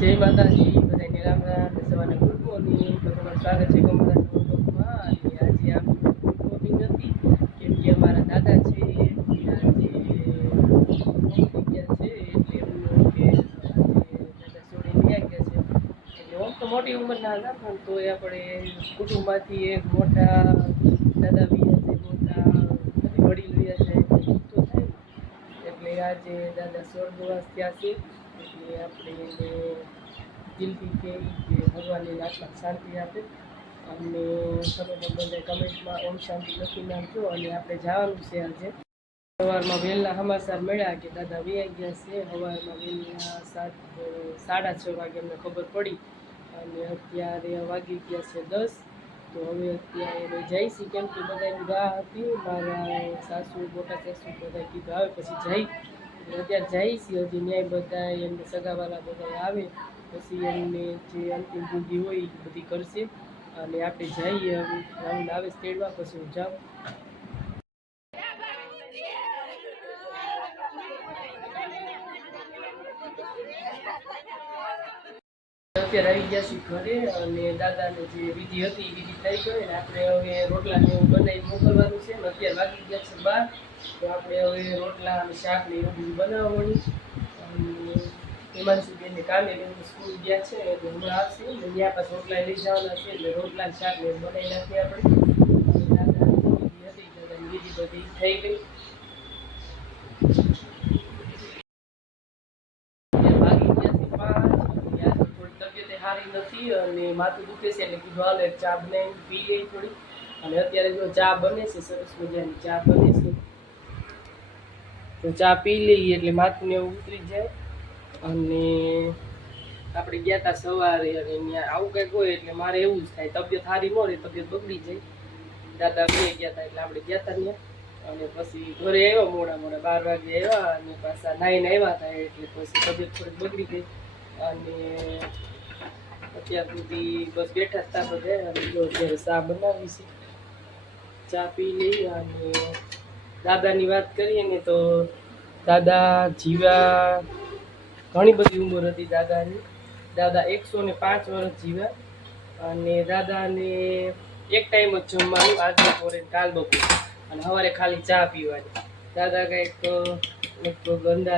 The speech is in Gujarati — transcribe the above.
જય માતાજી. બધાને રામ રામ સવારે ગુડ તો તમારું સ્વાગત છે કમળા બ્લોગમાં અને આજે આમ ગુડ નથી, કેમ કે અમારા દાદા છે આજે ગયા છે, એટલે કે દાદા છોડી ગયા ગયા છે. એટલે આમ તો મોટી ઉંમરના હતા, પણ એ આપણે કુટુંબમાંથી એક મોટા દાદા બી છે મોટા વડીલ રહ્યા છે તો. એટલે આજે દાદા સ્વર્ગવાસ થયા છે. એટલે આપણે એને દિલથી કે ભગવાનની આત્મા શાંતિ આપે. અને તમે પણ બધા કમેન્ટમાં ઓમ શાંતિ લખી નાખજો અને આપણે જવાનું છે આજે. સવારમાં વહેલા સમાચાર મળ્યા કે દાદા વ્યાઈ ગયા છે. સવારમાં વહેલા સાત સાડા છ વાગે અમને ખબર પડી. અને અત્યારે વાગી ગયા છે દસ. તો હવે અત્યારે જઈશી કેમ કે બધાની રાહ હતી, મારા સાસુ, મોટા સાસુ બધા કીધું આવે પછી જઈ. અત્યારે જઈશી હજી ન્યાય બધા એમને સગાવાલા બધા આવે, પછી એમને જે અંતિમ વિધિ હોય એ બધી કરશે. અને આપણે જઈએ હવે, રાઉન્ડ આવે, તેડવા, પછી હું જાઉં. અત્યારે આવી ગયા છીએ ઘરે અને દાદાને જે વિધિ હતી એ વિધિ થઈ ગઈ ને આપણે હવે રોટલા ને એવું બનાવી મોકલવાનું છે. અત્યારે વાગી ગયા છે બાર, તો આપણે હવે રોટલા અને શાક ને એવું બધું બનાવવાનું અને હિમાંશુ બેને કામે બેન સ્કૂલ ગયા છે, એટલે હમણાં આવશે. ને ત્યાં પાછું રોટલા લઈ જવાના છે, એટલે રોટલા અને શાક ને બનાવી નાખીએ આપણે. દાદા હતી, દાદાની વિધિ બધી થઈ ગઈ વાગી ગયા છે પાંચ અને આજે થોડી સારી નથી અને માથું દુખે છે એટલે કીધું, હાલે, ચા બનાવીને પી લઈ થોડી. અને અત્યારે જો ચા બને છે, સરસ મજાની ચા બને છે. તો ચા પી લઈએ એટલે માથું ને ઉતરી જાય. અને આપણે ગયા હતા સવારે અને ત્યાં આવું કંઈક હોય એટલે મારે એવું જ થાય, તબિયત સારી ન રહે, તબિયત બગડી જાય. દાદા બે ગયા હતા એટલે આપણે ગયા હતા ત્યાં. અને પછી ઘરે આવ્યા, મોડા મોડા બાર વાગે આવ્યા અને પાછા નાઈને આવ્યા હતા એટલે પછી તબિયત થોડીક બગડી ગઈ. અને અત્યાર સુધી બસ બેઠા હતા બધા જો અત્યારે ચા બનાવી છે. ચા પી લઈ અને દાદાની વાત કરીએ ને તો દાદા જીવ્યા ઘણી બધી ઉંમર હતી દાદાની. દાદા એકસો ને પાંચ વર્ષ જીવા અને દાદાને એક ટાઈમ જ જમવાનું આજ બપોરે કાલ બપોરે. અને સવારે ખાલી ચા પીવાની. દાદા કંઈક લગભગ અંદાજ